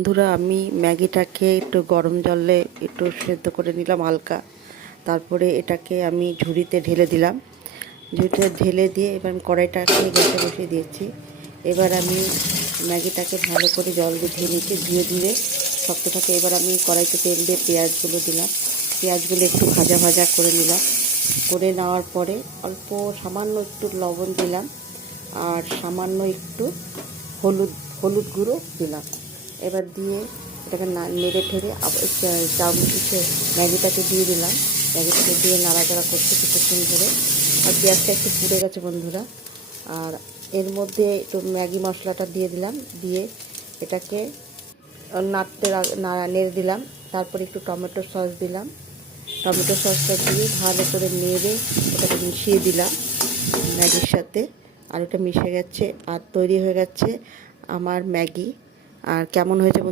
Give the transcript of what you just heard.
বন্ধুরা, আমি ম্যাগিটাকে একটু গরম জলে একটু সেদ্ধ করে নিলাম হালকা। তারপরে এটাকে আমি ঝুড়িতে ঢেলে দিলাম। ঝুড়িতে ঢেলে দিয়ে এবার আমি কড়াইটাকে গ্যাসে বসিয়ে দিয়েছি। এবার আমি ম্যাগিটাকে ভালো করে জল দিয়ে ধুয়ে নিচ্ছি, ধীরে ধীরে শক্ত থাকে। এবার আমি কড়াইতে তেল দিয়ে পেঁয়াজগুলো দিলাম। পেঁয়াজগুলো একটু ভাজা ভাজা করে নিলাম। করে নেওয়ার পরে অল্প সামান্য একটু লবণ দিলাম, আর সামান্য একটু হলুদ হলুদ গুঁড়ো দিলাম। এবার দিয়ে এটাকে নেড়ে ঠেড়ে আবার ম্যাগিটাকে দিয়ে দিলাম। ম্যাগিটাকে দিয়ে নাড়াচাড়া করতে কিছুক্ষণ ধরে। আর পেঁয়াজটা একটু পুড়ে গেছে বন্ধুরা। আর এর মধ্যে একটু ম্যাগি মশলাটা দিয়ে দিলাম, দিয়ে এটাকে নেড়ে দিলাম। তারপরে একটু টমেটো সস দিলাম। টমেটো সসটা দিয়ে ভালো করে নেড়ে ওটাকে মিশিয়ে দিলাম ম্যাগির সাথে। আর ওটা মিশে গেছে আর তৈরি হয়ে গেছে আমার ম্যাগি। আর কেমন হয়েছে